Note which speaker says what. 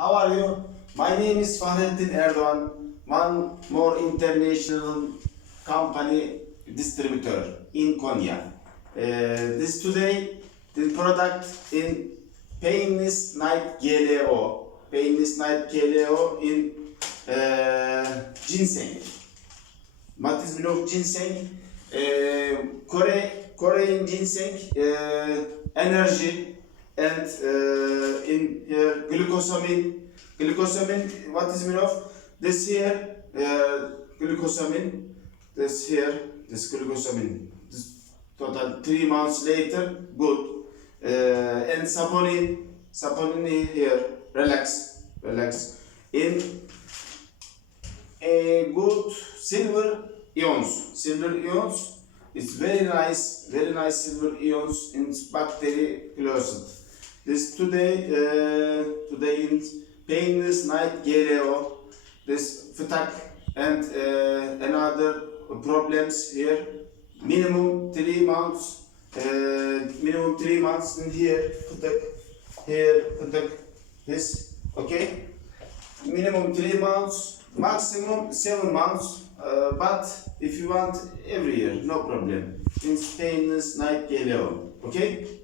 Speaker 1: how are you? My name is Fahrettin Erdoğan, one more international company distributor in Konya. Uh, this today, the product in Painless Night GLO, Painless Night GLO in uh, ginseng. Matiz blok ginseng, uh, Kore, Korean ginseng, uh, energy, and uh, in here glucosamine. Glucosamine, what is mean of? This here, uh, glucosamine, this here, this glucosamine. This total three months later, good. Uh, and saponin, saponin here, relax, relax. In a good silver ions. Silver ions it's very nice, very nice silver ions in bacteria closet. This today, uh, today in painless night GLO, this ftak and uh, another problems here. Minimum three months, uh, minimum three months in here, ftak, here, ftak, this, okay? minimum three months, maximum seven months. Uh, but if you want every year, no problem. In stainless night yellow, okay?